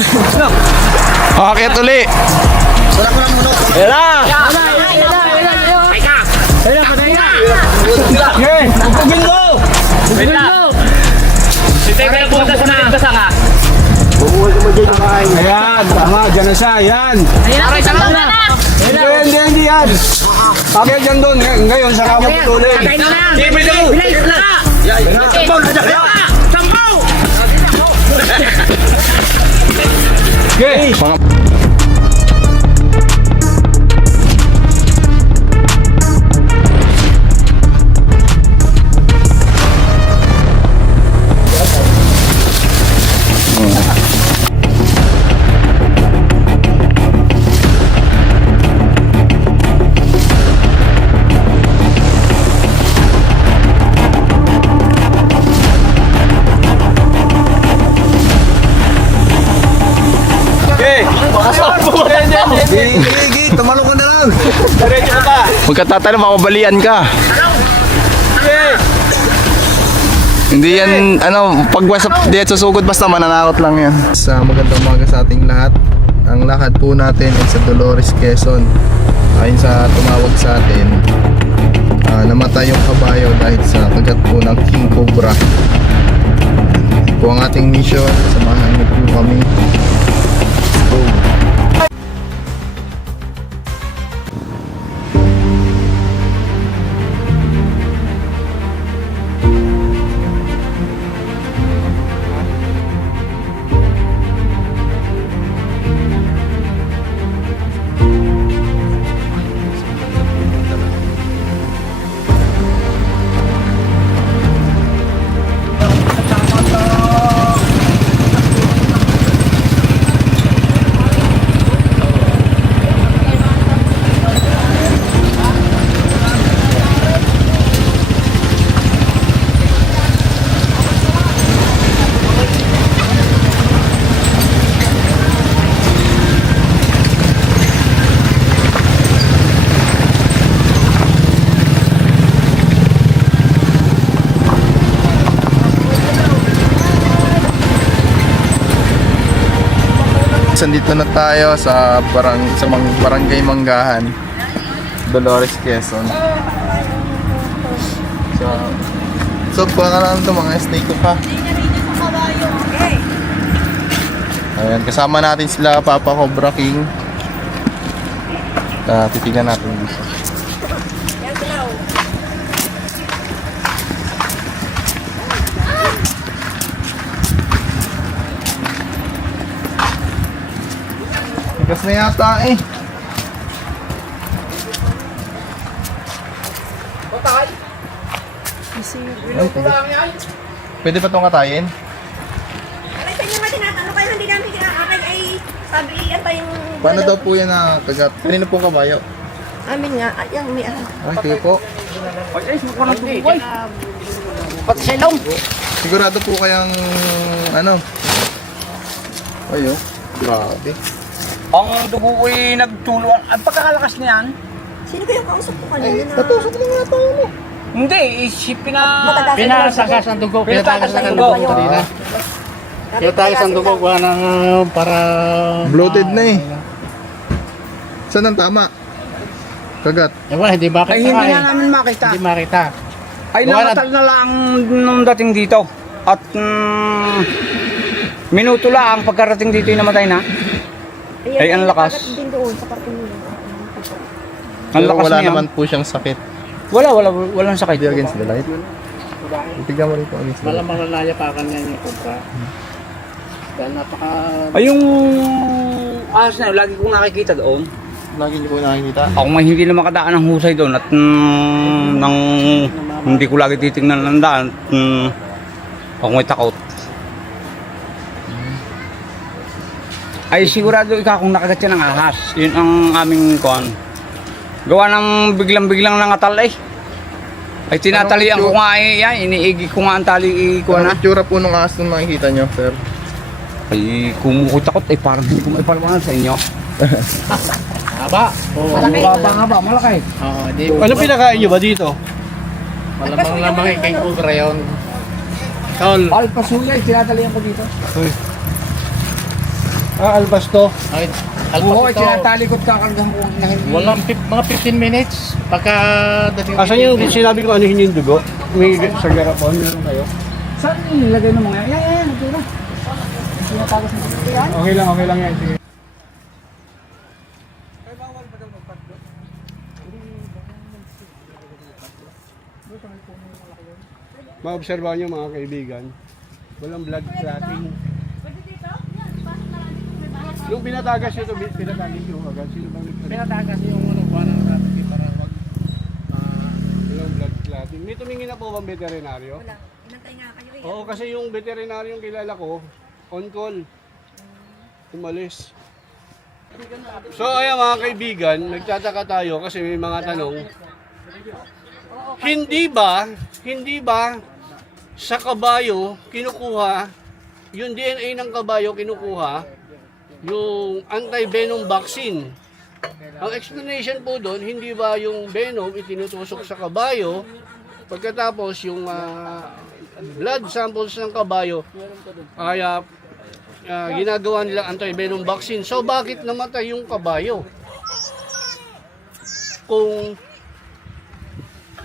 Akit uli. Ela! Ela, patay na! Okay, nagpugin ko! Wait lang. Sintay ka na pumunta sa naligtas ka. Ayan, tama, dyan na siya, ayan. Aray, sa mga na. Hindi yan. Kaya dyan doon, ngayon sa kama putulin. Patay na lang. Bilis na. Sampaw! Okay. Gigi, tumalo ka na lang. Diretso ka pa. Huwag ka tatanong, makabalian ka. Hindi yan, pag di at susugod, basta mananakot lang yan. Sa magandang umaga sa ating lahat. Ang lakad po natin ay sa Dolores, Quezon. Ayon sa tumawag sa atin, namatay yung kabayo dahil sa kagat po ng King Cobra. Ito po ang ating mission. Samahan niyo po kami. Let's go. Nandito na tayo sa barangay Manggahan, Dolores, Quezon. So kuha ka lang ito, mga snake ko pa. Ayan, kasama natin sila Papa Cobra King. Titignan natin dito. Tigas na yata eh. Pwede pa itong katayin? Aray, sa inyo nga tinatanong kayo, hindi namin kinakakay ay sabi ata yung... Paano daw po yan na kagat? Kanino pong kabayo? Amin nga, ay, yung may Ay, kayo po. Pati sa ilong. Sigurado po kayang ayo, grabe. Ang dugo ko'y nagtulungan. Ang pagkakalakas niyan, Sino kayong kausap ko kanina? Natusok lang nga tayo. hindi, Pinatagas ang dugo. Pinatagas ang dugo. Pinatagas ang dugo. Wala nang para... Bloated na eh. Saan ang tama? Kagat. Ewan, hindi makita. Ay, hindi nga namin makita. Hindi makita. Ay, namatal na lang nung dating dito. At minuto lang pagkarating dito yung namatay na. Ay, ang lakas. Din doon sa parking nila. Ang Pero lakas wala niya. naman po siyang sakit. Walang sakit. Hindi against the light. Tignan mo rin po against the light. Malamang nalayapakan niya yung kubra. Dahil napaka... Ay, yung ahas na yun, lagi kong nakikita doon. Lagi niyo po nakikita. Ako may hindi na makadaan ng husay doon at nang hindi ko lagi titingnan ng daan. Ako may takot. Ay sigurado ikaw kung nakagat siya ng ahas. Yun ang aming kuhan. Gawa ng biglang-biglang nangatal eh. Ay tinatalian ko nga eh, yan, iniigi ko nga ang tali ko Ano na. ang itsura po nung ahas nung makikita nyo, sir? Ay kumukutakot eh, parang hindi ko maipaliwanag sa inyo. Haba. Oo. Haba, malaki. Oo, di. Ano pinakain nyo ba dito? Malamang lamang kay kubra yun. Tol. Alpasuya, tinatalian ko dito. Albasto. Ay, Oo, alpas ito. tinatali ko't kakargahan ko na hindi. Walang mga 15 minutes. Pagka dating Asan yung sinabi ko anuhin yung dugo? May sa garapon, meron kayo? Saan nilagay ng mga yan? Yan, ito na. Tinatagas ng mga yan. Okay lang yan. Sige. Maobserbahan nyo mga kaibigan, walang blood clotting. Yung pinatagas nyo ito, pinatagas nyo agad. Sino bang nagtagas? pinatagas yung ano ba ng traffic para wag Walang blood clotting. May tumingin na po bang veterinaryo? Wala. Inantay nga kayo eh. Oo, kasi yung veterinaryo yung kilala ko, on call. Umalis. So ayan mga kaibigan, nagtataka tayo kasi may mga tanong. Hindi ba sa kabayo kinukuha, yung DNA ng kabayo kinukuha, yung anti-venom vaccine? Ang explanation po doon, hindi ba yung venom itinutusok sa kabayo, pagkatapos yung blood samples ng kabayo, kaya ginagawa nilang anti-venom vaccine. So bakit namatay yung kabayo? Kung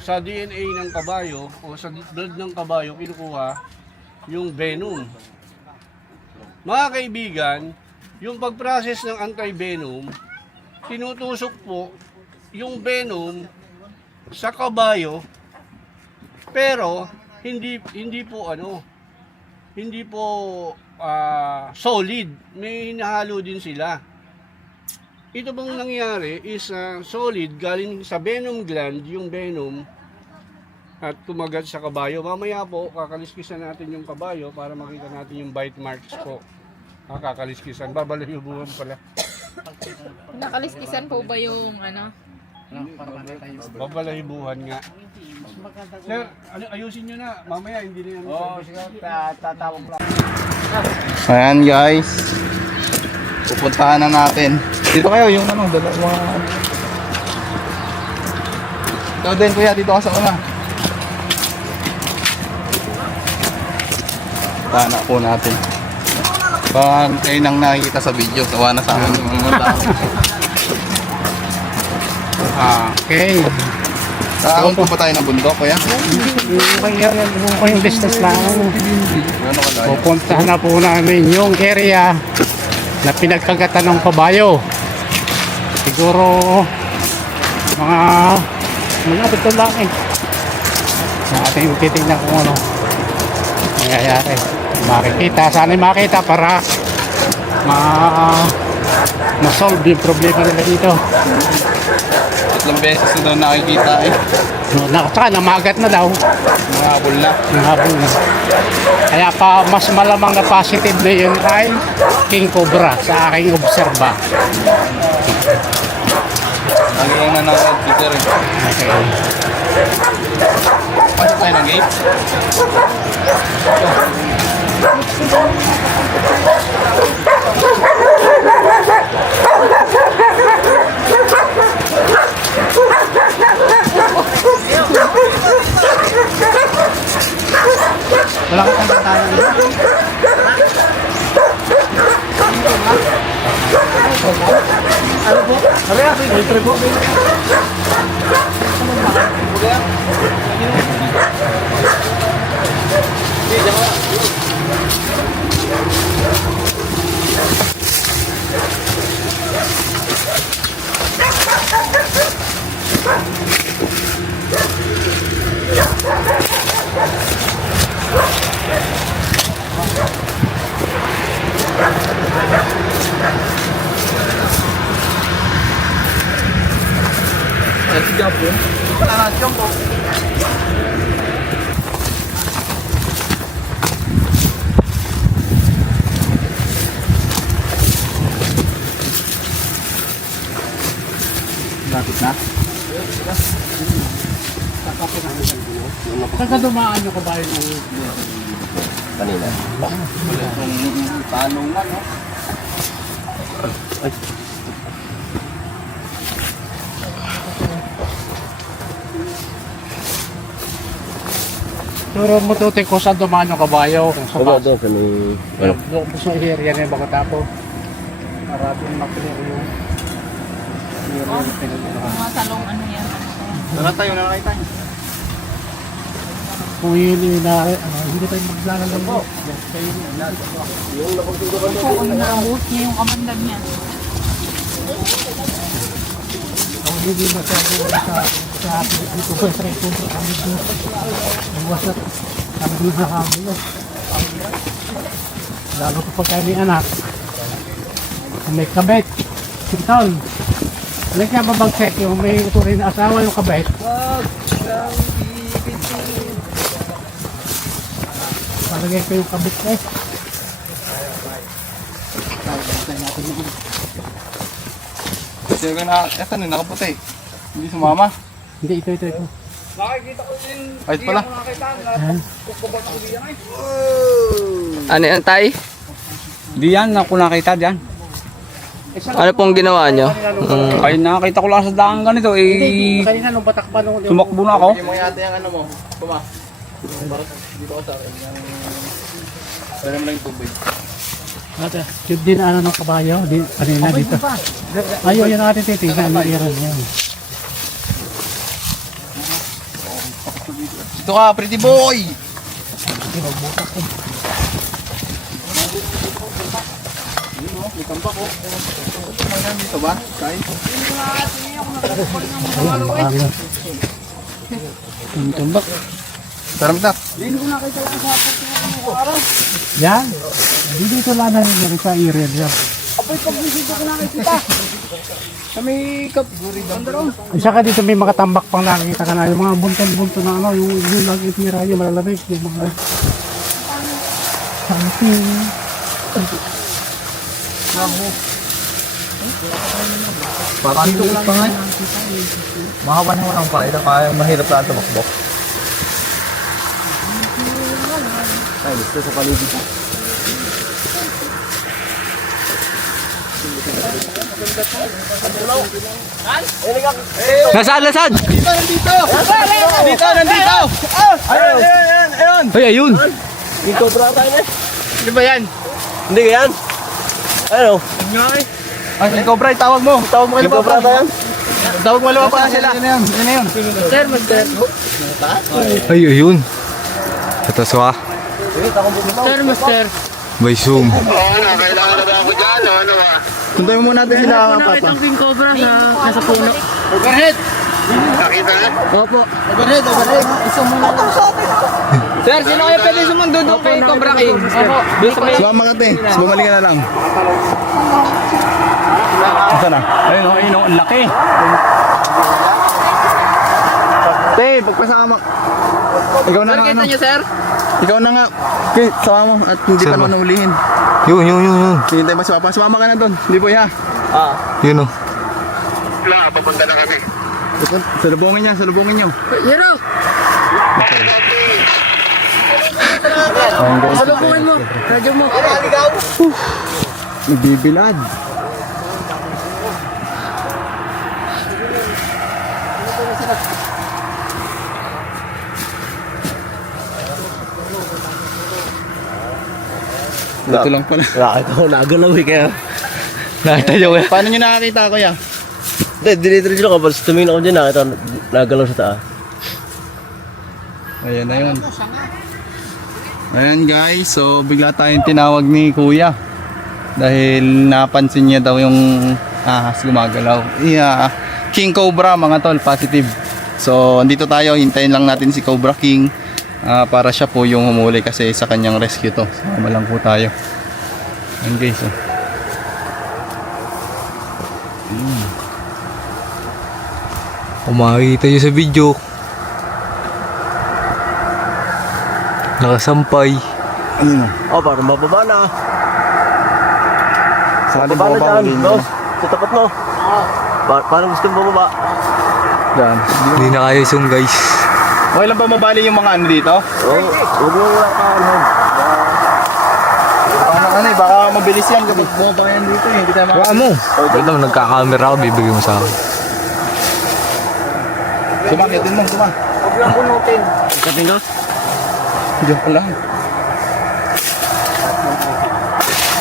sa DNA ng kabayo o sa blood ng kabayo kinukuha yung venom. Mga kaibigan, yung pag-process ng anti-venom, tinutusok po yung venom sa kabayo, pero hindi po solid, may hinahalo din sila. Ito bang nangyari is solid galing sa venom gland, yung venom, at kumagat sa kabayo. Mamaya po, kakaliskisan natin yung kabayo para makita natin yung bite marks po. Kakaliskisan, babalayubuhan pala. Nakaliskisan po ba yung ano? Babalayubuhan nga. Sir, ayusin nyo na. Mamaya hindi na yan. Oo, sige, tatawag lang. Ayan guys. Pupuntahan na natin. Dito kayo, yung ano, dalawa. Ikaw din kuya, dito ka sa una. Puntahan na po natin. Baka kayo nang nakikita sa video, tawa na sa amin yung mga tao. Okay. Saan po pa tayo ng bundok kuya? Yung business lang. Ano ka tayo? Pupuntahan na po namin yung area na pinagkagatan ng kabayo. Siguro mga ito lang eh. Sa ating titignan kung ano nangyayari. Makikita, sana makita para ma-solve yung problema nila dito. 3 beses na daw nakikita eh. Saka namagat na daw. Mahabol na. Nahabol na. Kaya pa mas malamang na positive na yun ay King Cobra sa aking obserba. Naging na natin Peter eh. Okay. Pasok tayo ng gate. Wala ka pang tantanan dito. Ano po? Libre po. Lapit na. Saan ka dumaan yung kabayo ng Kanina. Tanungan no? Pero mututin ko saan dumaan yung kabayo. Kung sa Doon sa may... Doon sa area na yung Bagatapo. Maraming makler yung Mga talong ano yan. Tara tayo, nakakay tayo. kung yun hindi tayo maglalagay mo. Oo, nabuhos niya yung kamandag niya. Ang hindi masyado sa atin dito ko sa rekontra kami dito. Iwasan kami nakakagulo. Lalo ko pag kami anak. May kabet. Sinton. Alam ka ba bang check yung may utuloy na asawa yung kabet? Palagay ko yung kabit eh. Kasi ko na, eto na, nakaputi. Hindi sumama. Hindi, ito. Ay, ito pala. Ayan. Ano yan, Tay? Di yan, ako nakita dyan. Ano pong ginawa nyo? Ay nakita ko lang sa daan ganito Hindi, eh. kanina nung batak pa nung... Tumakbo na ako. Yung mga yata yung ano mo. Kuma. Dito ko sa akin. Pwede mo lang yung tubig. Ate, yun din ano ng kabayo, kanina dito. Ayun, yun natin titignan, iran yan. Dito ka, pretty boy! May tambak oh. May dito ba? Kain? Ayun, yung tumbak. Sarap na. Yan. Dito lang na rin sa area yan. Isa ka dito may mga tambak pang nakikita ka na. Yung mga bunton-bunton na ano, yung nag-itira yung malalamig. Yung mga... Something. Parang tuot pa nga. Mahawan mo lang pa. Ito kaya mahirap na tumakbo. Ay, gusto sa paligid ko. Nasaan, nasaan? Dito, nandito! Dito, nandito! Ayun! Ay, ayun! Yung cobra tayo eh. Di ba yan? Hindi ka yan? Ano? Ay, yung cobra, tawag mo. Tawag mo kayo cobra tayo. Tawag mo lumapa na sila. Yan na yun. Sir, master. Ay, ayun! Ito swa. Sir, master. By Zoom. Sundan mo muna natin sila papa. King Cobra nasa puno. Overhead! Nakita na? Opo. Overhead. Sir, sino kaya pwede sumundo doon kay Cobra King? Sumama ka te. Bumalik ka na lang. Asa na? Ayun oh, ang laki. Te, pagpasama. Ikaw na nga ano. sir? Ikaw na nga. Okay, sama mo at hindi Sir, pa naman ulihin. Yun. Hintay mo si papa. Sumama ka na doon. Hindi po ya. Yun oh. Salubungin niya, salubungin niyo. Salubungin mo. Radyo mo. Nagbibilad. Dito lang pala. Nakita ko, nagalaw eh kaya. Nakita nyo kaya? Paano nyo nakakita kuya? Hindi, dinitry ko kapag tumingin ako dyan, nakita ko nagalaw sa taas. Ayan na yun. Ayan guys, so bigla tayong tinawag ni kuya. Dahil napansin niya daw yung ahas gumagalaw. Yeah, King Cobra mga tol, positive. So andito tayo, hintayin lang natin si Cobra King. Para siya po yung humuli kasi sa kanyang rescue to. Sama lang po tayo. Ayan guys oh. Kung makikita nyo sa video, nakasampay. Ayun oh. Oh, parang mababa na. Sali Baba na mo ba dyan, ulihin mo? boss. Sa tapat mo. Parang gusto mo bumaba. Dyan. Hindi na kayo zoom guys. Okay lang ba mabali yung mga ano dito? Oo, huwag mo wala ka alhan. Ano eh, baka mabilis yan kapag bumaba yan dito eh. Hindi tayo Huwag mo. Wait lang, nagka-camera ako, bibigyan mo sa akin. Sumakitin mo, suma. Huwag lang punutin. Ikating ka? Diyan pa lang.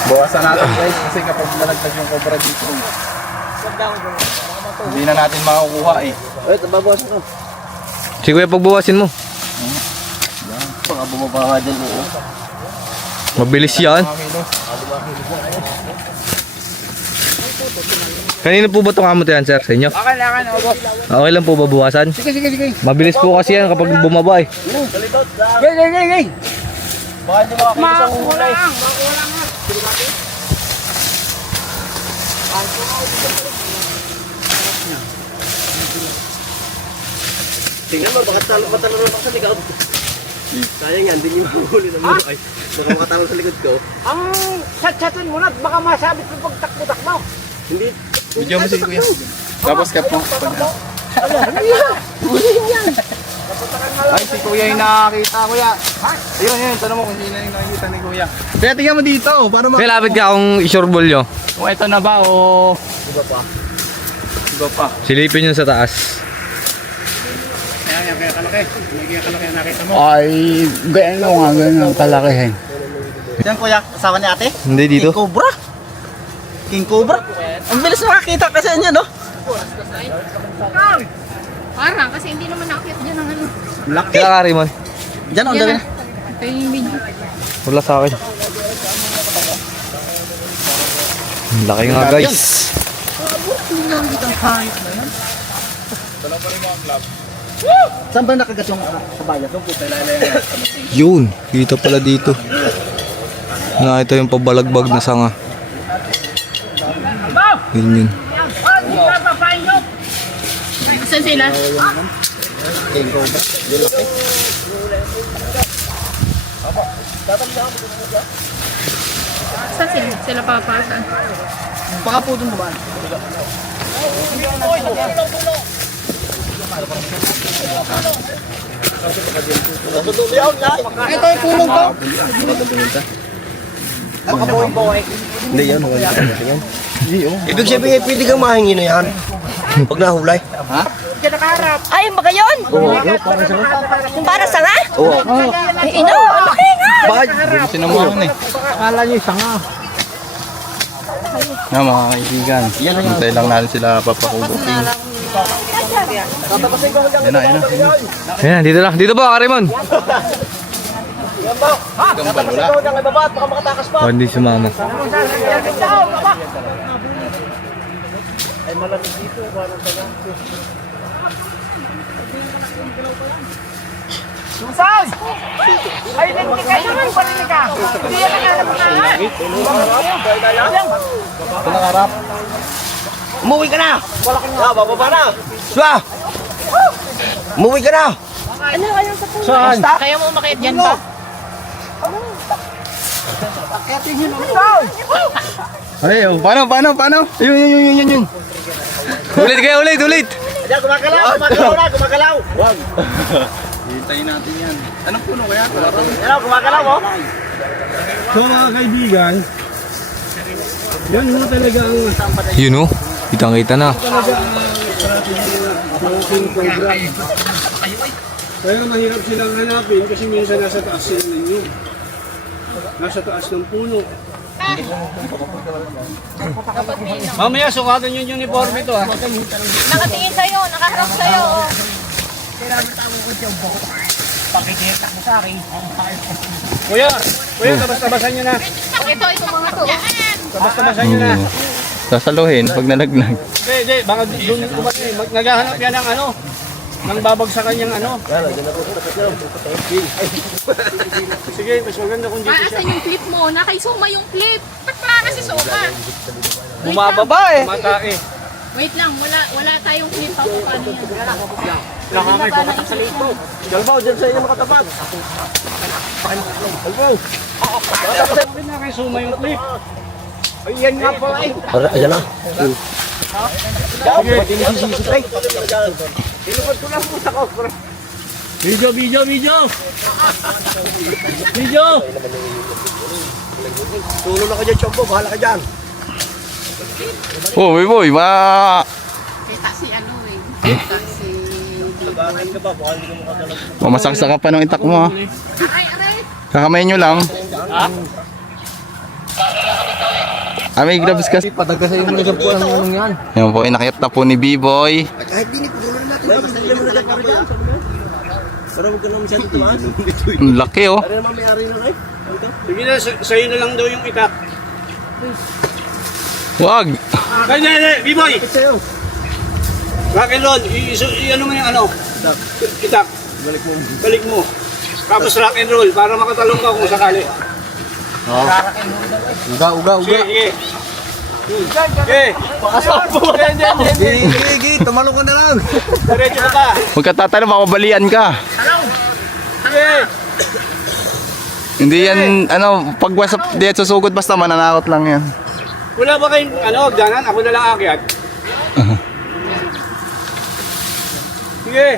Bawasan natin guys kasi kapag nalagtag yung cobra dito, hindi na natin makukuha eh. Ay, tababawasan ko. Sige kuya, pagbawasin mo. Baka bumaba ka dyan. Mabilis yan. Kanina po ba itong amot yan, sir, sa inyo? Akan, boss. Okay lang po ba bawasan? Sige. Mabilis po kasi yan kapag bumaba eh. Gay. Baka hindi makakita sa ulay. Tingnan mo, baka matalaro ako sa likod. Sayang yan, hindi niyo mahuli ng mga ay. Baka makatalaro sa likod ko. Ang chat-chatin mo na, baka masabit mo pagtakbo-takbo. Hindi. Video mo si kuya. Tapos cap mo. Ay, si kuya yung nakakita, kuya. Ayun, tanong mo kung sino yung nakikita ni kuya. Kaya tingnan mo dito, para Kaya lapit ka akong isureball nyo. kung ito na ba o... Iba pa. Silipin nyo sa taas. Kaya kalaki. Kaya kalaki nakita mo. Ay, ganyan kalaki. Yan kuya, kasama ni ate? Hindi dito. Cobra. King Cobra. Ang bilis makakita kasi niya, no? Parang, kasi hindi naman nakakit dyan ang ano. Kaya ka, Raymond. Diyan, ang Yan dami. na. Ito yung video. Wala sa akin. Ang laki nga guys. Saan ba nakagat yung kabaya? Doon po, Yun, dito pala dito. Nakita yung pabalagbag na sanga. Yun. Saan sila? Saan sila? Sila papasan. baka po doon ba? Ito yung pulong ko. Hindi yan, yan. Ibig sabihin, pwede kang mahingi na yan. Pag nahulay. Ay, yung baga yun? Yung para sa nga? Oo. Ay, ino, ano kaya nga? Bakit? Sinamuhan eh. Akala nyo sanga. Na mga kaibigan. Hintay lang natin sila papakubukin. Yan na. Ayan, dito lang. Dito ba, Raymond? Gambal wala. Oh, hindi sumama. Ay, hindi ka naman parinig ka. Hindi yan ang alam na. Umuwi ka na! Wala ka na. Bababa na! Swa! Umuwi ka na! Ano, ayun sa puno. Saan? Kaya mo umakit dyan pa? Ay, oh, paano? Yun. Ulit kayo, ulit. Diyan, gumagalaw! Wag! Hintayin natin yan. Anong puno kaya? Yan, gumagalaw, oh! So mga kaibigan, yan mo talaga ang Yun oh, kitang-kita na. King Cobra. Pero mahirap silang hanapin kasi minsan nasa taas sila ninyo. Nasa taas ng puno. Mamaya, sukatan yung uniforme to ha. Nakatingin sa'yo, nakaharap sa'yo. Oh. Kuya, tabas-tabasan nyo na. Ito mga to. Tabas-tabasan nyo na. Sasaluhin pag nalaglag. Hindi, baka doon kumain. Naghahanap yan ng ano. Nang babagsakan yung ano. Sige, mas maganda kung dito siya. Asan yung clip mo? Nakaisuma yung clip. Ba't wala kasi suma? Bumababa eh! Matae. Wait lang, wala tayong clip. Paano yan? Nakamay ko katak sa lito. Galbaw, dyan sa inyo makatapat. Galbaw! Sabi na kay suma yung clip. Ay, yan nga pala eh. Ayan na. Video. Tulo na ka dyan, Chombo. Bahala ka dyan. Oh, boy, Kita si ano eh. Kita si... Mamasaksa ka pa ng itak mo ha. Ay, aray! Kakamay nyo lang. May gloves kasi. Patagasayin mo na sa po ang anong yan. Yan po, inakit na po ni B-Boy. Kahit di puno natin. Basta hindi mo na nagkakabaya. Para huwag ka na masyado tumaas. Ang laki oh. Para naman may ari na kayo. Sige na, sa'yo na lang daw yung itak. Wag! Kaya na, B-boy! Sa'yo. Rock and roll, ano mo yung ano? Itak. Balik mo. Tapos rock and roll, para makatalong ka kung sakali. Uga. Sige, sige. Gigi, tumalong ka na lang. Diretso ka pa. Huwag ka tatanong, makabalian ka. Sige. Hindi yan, pag di yan susugod, basta mananakot lang yan. Wala ba kayong, hagdanan? Ako na lang akyat. Sige.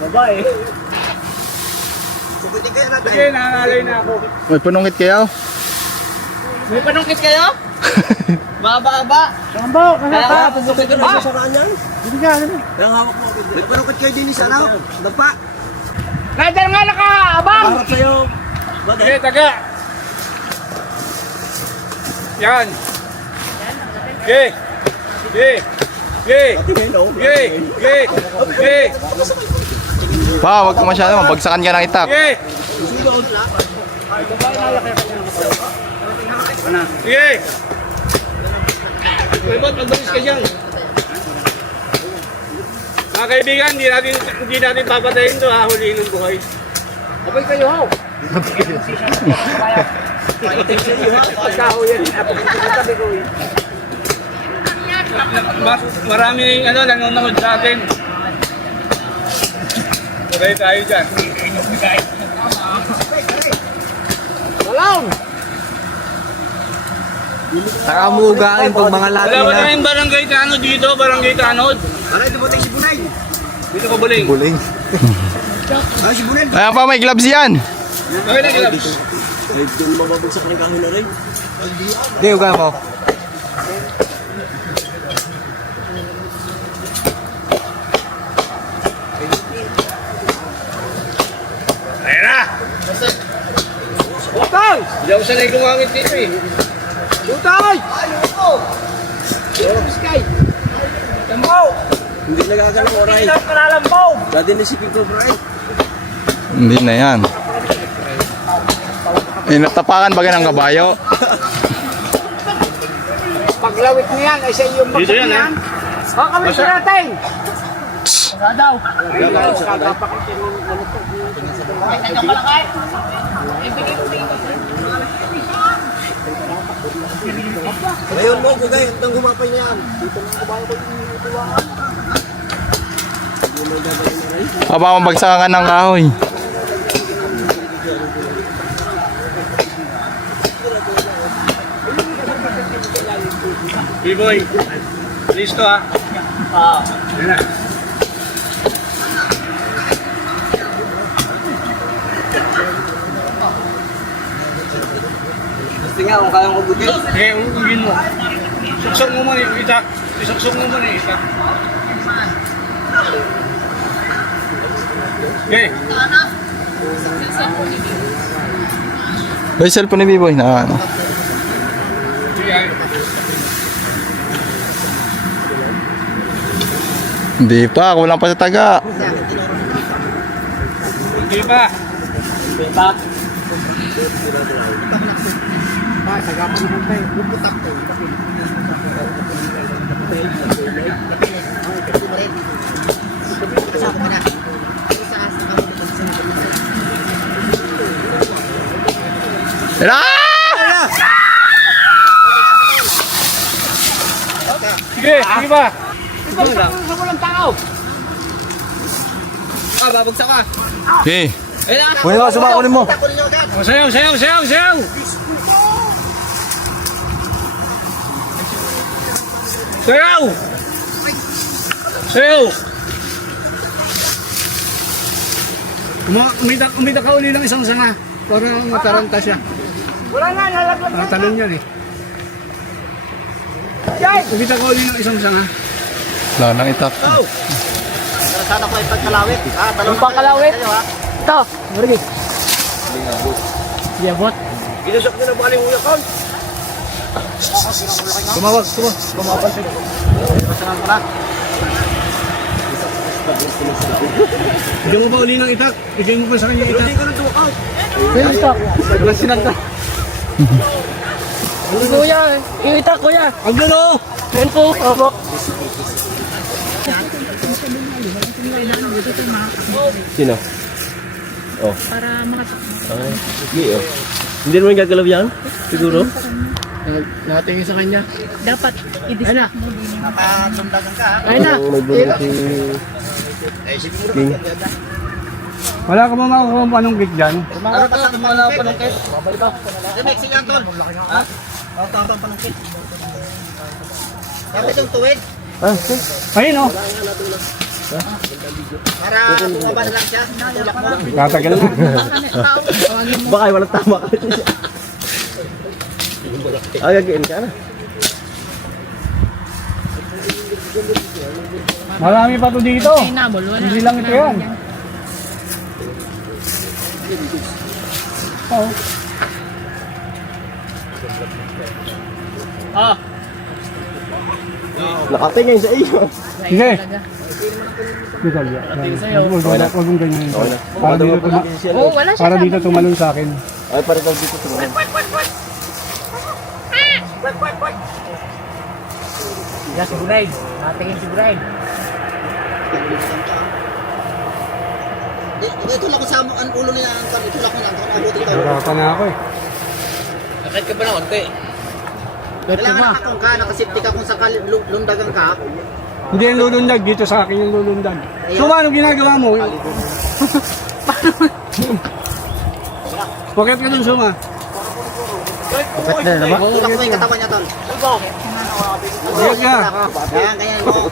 Babae. Pupunti kayo natin. Sige, nangalay na ako. May panungkit kayo? May panungkit kayo? Baba. Kaya pupunti ka na sa saraan yan. Hindi ka, Kaya hawak mo. Nagpanukit kayo din sa ano? Dapa. Rider nga naka-abang! Harap sa'yo. Sige, taga. Yan. Sige. Sige. Sige. Sige. Sige. Sige. Pa, huwag ka masyado, mabagsakan ka ng itak. Sige. Sige. Uy, ba't magbalis ka dyan? Mga kaibigan, hindi natin papatayin ito ha, huliin ng buhay. Abay kayo ho. Pagkaho yan. Maraming nanonood sa atin. Sabay tayo dyan. Nakamugain pag mga Wala Latina. ba tayong barangay tanod dito? Barangay tanod? Aray, dumating si Bunay. Dito ka buling. Buling. Ay, si Bunay. Ayan pa, may gloves yan. Okay na gloves. Ay, doon mababagsak ng kahoy na rin. Hindi, uga mo. Ayun na! Butay! Hindi ako sanay gumamit dito eh. Butay! Hindi nagagalaw, Oray. Dati nasipin ko, Oray. Hindi na yan. Natapakan baga ng kabayo. Paglawit niyan ay sa iyong Dito yan ha? Kakawin ko natin! Ngayon mo, Gugay, nang gumapay niyan. Dito lang kumain ko yung tuwaan. Aba, mabagsakan ng kahoy. B-boy, listo ha? Yan na. Gusto nga, kung kayang kubutin. Sige, uugin mo. Suksok mo muna yung itak. Isuksok mo muna yung itak. Okay. May cellphone ni B-Boy na ano. Sige, ay. Hindi pa, kulang pa sa taga. Hindi pa. Tara! Sige, sige pa. Babagsak ka. Okay. Kunin mo, sumakunin mo. O, sayaw, sayaw, sayaw, sayaw. Sayaw! Sayaw! Umita ka uli ng isang sanga para mataranta siya. Wala nga, nalaglag Ang talon yan eh. Umita ka uli ng isang sanga. Wala nang itak. Sana ko ay pagkalawit. yung pangkalawit. Ito, Marigi. Yabot. Ginusok nyo na ba yung uyakan? Tumawag. Bigyan mo ba uli ng itak? Bigyan mo pa sa kanya itak. Wala sinagda. Kuya, yung itak kuya. Ang gano! Yan po, opo. Sino? Oh. Para makasakit. Hindi oh. Hindi naman gagalaw yan? Siguro? Natingin sa kanya. Dapat i-distract mo din. Ayun na. May bulong si... King. Wala ka ba makukuha ang panunggit dyan? Ayun o. Tatagal na. Baka ay walang tama. Gagain ka na. Marami pa to dito. Hindi lang ito yan. Oo. Nakatingin sa iyo. Sige. Dito, huwag mong ganyan. Para dito tumalon sa akin. Ay, para daw dito tumalon. Si Bride. Natingin si Bride. Ito lang ko sa ang ulo nila. Ito lang ko lang. Nakaka na ako eh. Nakit ka pa na konti. Kailangan nakakong ka, nakasipti ka kung sakali lundagan ka. Hindi yung lulundag, dito sa akin yung lulundag. So, anong ginagawa mo? Bakit ka dun, Suma? Bakit na naman? Tulak mo yung katawan niya, tol. Bakit ka? Yan, ganyan mo.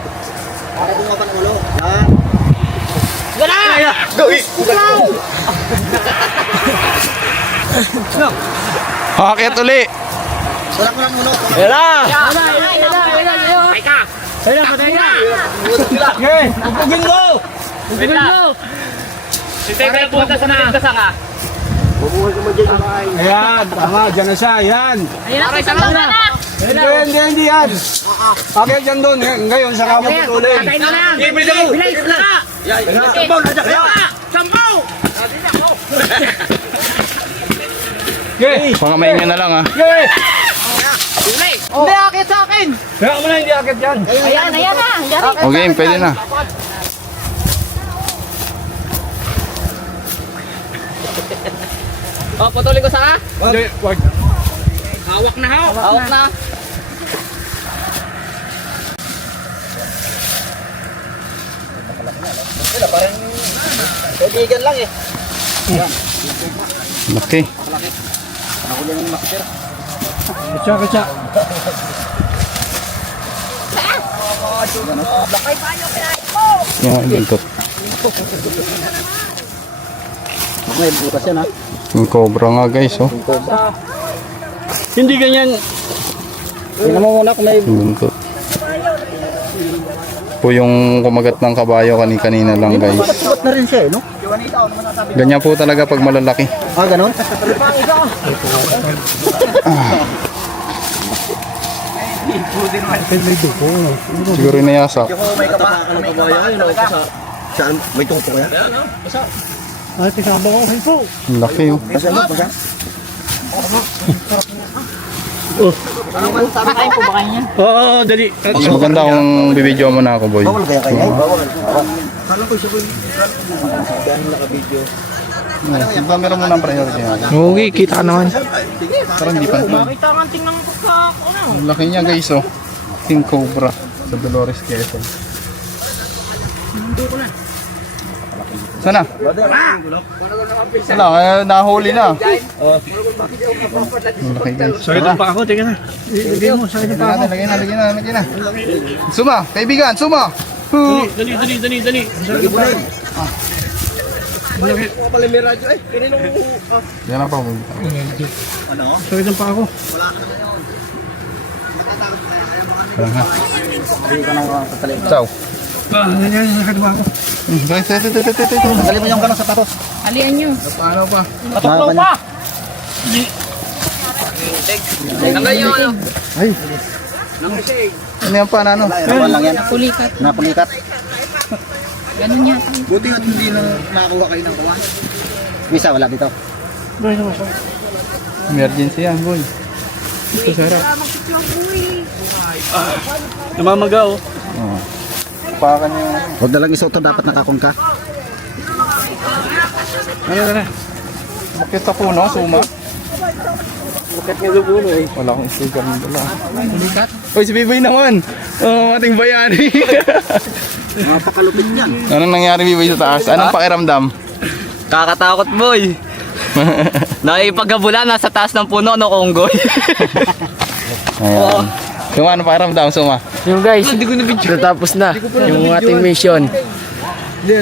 Para bumaba ng ulo. Yan. Akyat uli. Tulak mo ng ulo. Okay, upugin mo! Bubuhay ka mo dyan. Ayan, tama, dyan na siya, ayan. Hindi yan. Okay, dyan doon. Ngayon, saka mo putulin. Okay, Pangamain nyo na lang, ha. okay. Hindi, akit sa akin. Kaya mo na hindi akit yan. Ayan na. Okay, pwede na. Oh, putulin ko sa Hindi, wag. Hawak na. Kaibigan lang eh. Laki. Katsa. Yan, buntot. May bukas yan ha. Yung cobra nga, guys, oh. Hindi ganyan. Tingnan mo muna kung may... Yung buntot. Po yung kumagat ng kabayo kanina lang, guys. Suot na rin siya eh, no? Ganyan po talaga pag malalaki. Ah, ganun? Siguro inayasak. May kabayo yun, no? Saan? May tungtong kaya? Ay, tisaba ko po. Ang laki, oh. Saan mo? Saan? Oo, dali. Mas maganda kung bibidyo mo na ako, boy. Bawal kaya kaya? Bawal. Yung camera mo na ang priority natin. Okay, kita ka naman. Parang hindi pa. Makita nga tingnan ko sa Ang laki niya, guys, oh. King Cobra sa Dolores, Quezon. Sana? Wala, kaya nahuli na. Ang laki, guys. Sakit ang pa ako, tingnan na. Ibigay mo, sakit ang pa ako. Lagyan na. Suma, kaibigan, suma! Dali. Pala may radyo eh. Kaninong... Yan na pa. Sakit ang pa ako. Ciao. Sakit ang pa ako. Tanggalin mo yung ganong sapatos. Alian nyo. Paano pa? Patok pa! Tanggal nyo ano? Ay. Ano yan pa, ano? Napulikat. Napulikat. Ganun yan. Buti at hindi nang makakuha kayo ng kuha. Misa, wala dito. Emergency yan, boy. Ito sarap. Namamaga oh. Oh. Pakan nyo. Huwag na lang isoto, dapat nakakon ka. Ano. Bakit sa puno, suma? Bakit nga sa puno eh? Wala akong sticker ng dala. Uy, si Biboy naman. Oh, ating bayani. Napakalupit niyan. Anong nangyari, Biboy, sa taas? Anong pakiramdam? Kakatakot boy. Nakipaghabula nasa taas ng puno no Onggoy. Ayan. Suma, anong pakiramdam, Suma? Yung guys, natapos na yung ating mission.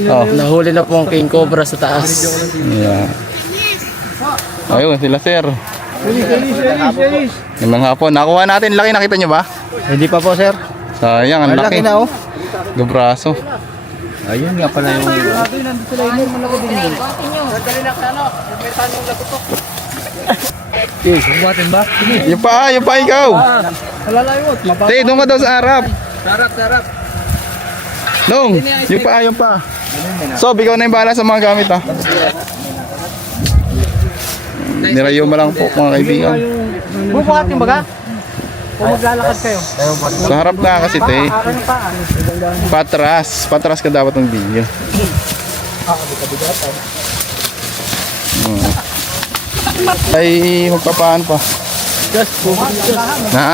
Oh. Nahuli na po ang King Cobra sa taas. Yeah. Ayun, sila sir. Magandang hapon. Nakuha natin. Laki, nakita nyo ba? Hindi pa po, sir. Sayang, ang laki. na oh. Gabraso. Ayun nga pala yung... Yung pa ikaw. Te, doon ka daw sa harap. Sarap. Nung, yung pa. So, ikaw na yung bahala sa mga gamit ha. Nirayo mo lang po mga kaibigan. Bubuhatin baga? O maglalakad kayo? Sa harap na kasi te. Patras ka dapat ng video. Ay, magpapaan pa. Ha?